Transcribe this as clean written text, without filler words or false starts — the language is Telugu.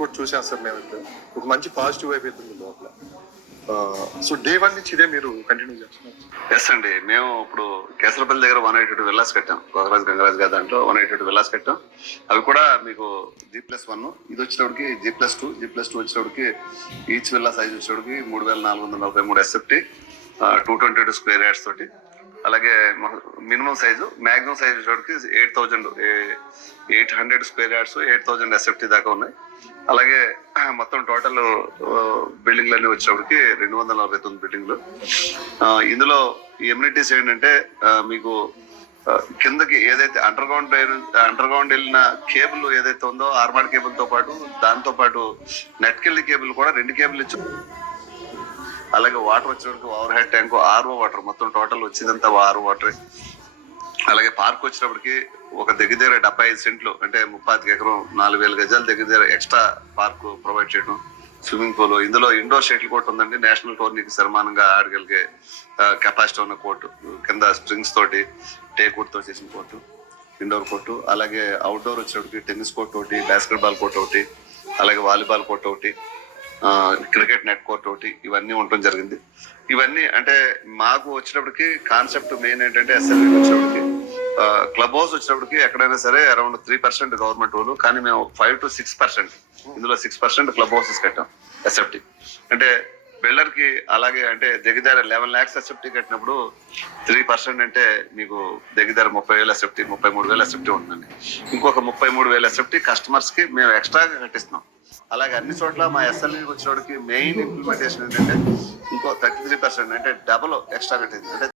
కూడా చూసాం సార్ మేము ఇప్పుడు ఒక మంచి పాజిటివ్ వైపు అవుతుంది లోపల. సో డే 1 నుంచి ఇదే మీరు కంటిన్యూ చేస్తున్నారు? ఎస్ అండి, మేము ఇప్పుడు కేసరపల్లి దగ్గర 182 విల్లాస్ కట్టాం. గోగరాజ్ గంగరాజ్ గారి దాంట్లో 182 విల్లాస్ కట్టాం. అవి కూడా మీకు G+1, ఇది వచ్చేటప్పటికి G+2 వచ్చేటప్పటికి ఈచ్ విల్లా సైజ్ వచ్చేటప్పటికి 3443 SFT, 222 స్క్వేర్ యార్డ్స్ తోటి. అలాగే మినిమం సైజు మ్యాక్సిమం సైజ్ వచ్చేటప్పటికి 800 స్క్వేర్ యార్డ్స్, 8000 SFT దాకా ఉన్నాయి. అలాగే మొత్తం టోటల్ బిల్డింగ్లు అన్ని వచ్చేటప్పటికి 249 బిల్డింగ్లు. ఇందులో ఎమ్యూనిటీస్ ఏంటంటే మీకు కిందకి ఏదైతే అండర్ గ్రౌండ్ వెళ్ళిన కేబుల్ ఏదైతే ఉందో ఆర్మాడ్ కేబుల్ తో పాటు దాంతో పాటు నెట్ కెళ్ళి కేబుల్ కూడా 2 కేబుల్ ఇచ్చు. అలాగే వాటర్ వచ్చేటప్పటికి over head tank, RO water, మొత్తం టోటల్ వచ్చేదంతా ఆర్ఓ వాటర్. అలాగే పార్క్ వచ్చేటప్పటికి ఒక దగ్గర 75 సెంట్లు అంటే 35 ఎకరం 4000 గజాల దగ్గర ఎక్స్ట్రా పార్క్ ప్రొవైడ్ చేయడం. స్విమ్మింగ్ పూల్, ఇందులో ఇండోర్ షటిల్ కోర్ట్ ఉందండి. నేషనల్ టోర్నీకి సమానంగా ఆడగలిగే కెపాసిటీ ఉన్న కోర్టు, కింద స్ప్రింగ్స్ తోటి టేక్వుడ్ తో చేసిన కోర్టు, ఇండోర్ కోర్టు. అలాగే అవుట్డోర్ వచ్చేటప్పటికి టెన్నిస్ కోర్ట్ ఒకటి, బాస్కెట్ బాల్ కోర్ట్ ఒకటి, అలాగే వాలీబాల్ కోర్ట్ ఒకటి, క్రికెట్ నెట్ కోర్ట్ ఒకటి, ఇవన్నీ ఉండటం జరిగింది. ఇవన్నీ అంటే మాకు వచ్చేటప్పటికి కాన్సెప్ట్ మెయిన్ ఏంటంటే ఎస్ఎల్వి వచ్చేటప్పటికి క్లబ్ హౌస్ వచ్చేటప్పటికి ఎక్కడైనా సరే అరౌండ్ 3% గవర్నమెంట్ రూల్, కానీ మేము 5 to 6%, ఇందులో 6% క్లబ్ హౌసెస్ కట్టాం ఎస్ఎఫ్టీ. అంటే బిల్డర్ కి అలాగే అంటే దగ్గర 11 lakhs ఎస్ఎఫ్టీ కట్టినప్పుడు 3% అంటే మీకు దగ్గర 30,000 ఎస్ఎఫ్టీ, 33,000 ఎస్ఎఫ్టీ ఉంటుందండి. ఇంకొక 33,000 ఎస్ఎఫ్టీ కస్టమర్స్ కి మేము ఎక్స్ట్రాగా కట్టిస్తున్నాం. అలాగే అన్ని చోట్ల మా ఎస్ఎల్వి వచ్చేవాడికి మెయిన్ ఇంప్లిమెంటేషన్ ఏంటంటే ఇంకో 33% అంటే డబుల్ ఎక్స్ట్రా కట్టింది. అంటే